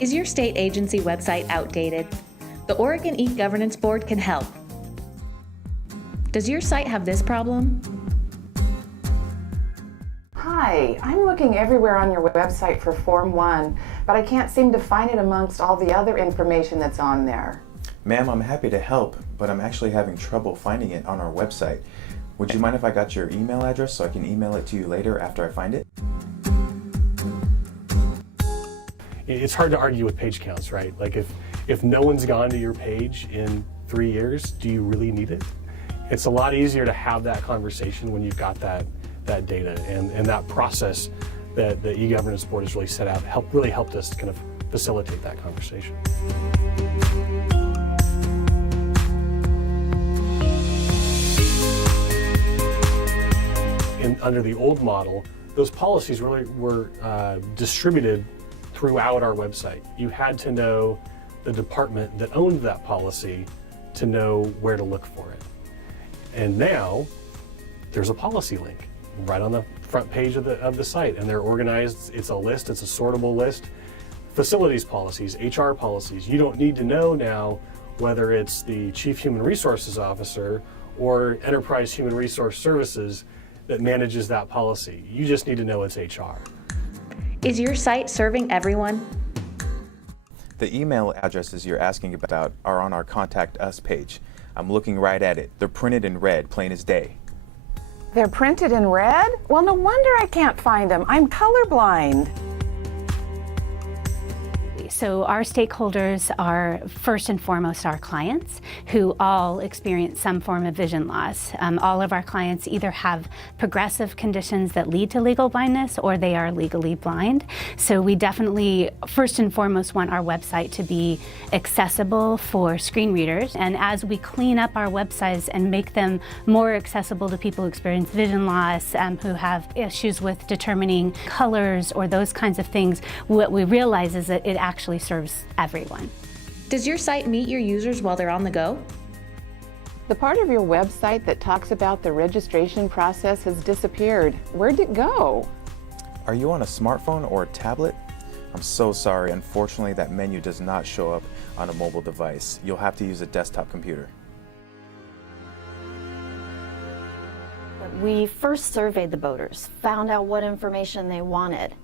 Is your state agency website outdated? The Oregon E-Governance Board can help. Does your site have this problem? Hi, I'm looking everywhere on your website for Form 1, but I can't seem to find it amongst all the other information that's on there. Ma'am, I'm happy to help, but I'm actually having trouble finding it on our website. Would you mind if I got your email address so I can email it to you later after I find it? It's hard to argue with page counts, right? Like if no one's gone to your page in 3 years, do you really need it? It's a lot easier to have that conversation when you've got that data and that process that the e-governance board has really set out really helped us kind of facilitate that conversation. Under the old model, those policies really were distributed throughout our website. You had to know the department that owned that policy to know where to look for it. And now there's a policy link right on the front page of the site, and they're organized. It's a list, it's a sortable list. Facilities policies, HR policies. You don't need to know now whether it's the Chief Human Resources Officer or Enterprise Human Resource Services that manages that policy. You just need to know it's HR. Is your site serving everyone? The email addresses you're asking about are on our Contact Us page. I'm looking right at it. They're printed in red, plain as day. They're printed in red? Well, no wonder I can't find them. I'm colorblind. So our stakeholders are first and foremost our clients, who all experience some form of vision loss. All of our clients either have progressive conditions that lead to legal blindness or they are legally blind. So we definitely first and foremost want our website to be accessible for screen readers. And as we clean up our websites and make them more accessible to people who experience vision loss, who have issues with determining colors or those kinds of things, what we realize is that it actually serves everyone. Does your site meet your users while they're on the go? The part of your website that talks about the registration process has disappeared. Where'd it go? Are you on a smartphone or a tablet? I'm so sorry. Unfortunately, that menu does not show up on a mobile device. You'll have to use a desktop computer. We first surveyed the voters, found out what information they wanted,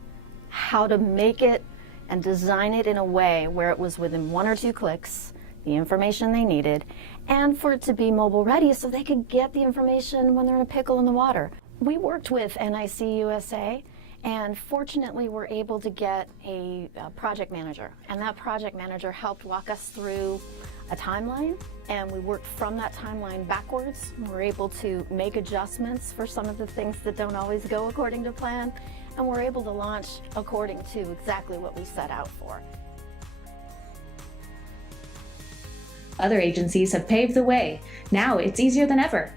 how to make it and design it in a way where it was within 1 or 2 clicks, the information they needed, and for it to be mobile ready so they could get the information when they're in a pickle in the water. We worked with NIC USA, and fortunately were able to get a project manager, and that project manager helped walk us through a timeline, and we worked from that timeline backwards. We're able to make adjustments for some of the things that don't always go according to plan, and we're able to launch according to exactly what we set out for. Other agencies have paved the way. Now it's easier than ever.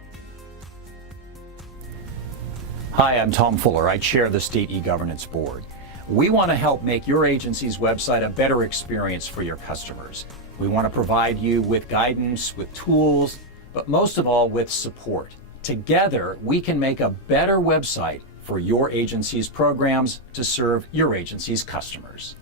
Hi, I'm Tom Fuller. I chair the State E-Governance Board. We want to help make your agency's website a better experience for your customers. We want to provide you with guidance, with tools, but most of all with support. Together, we can make a better website for your agency's programs to serve your agency's customers.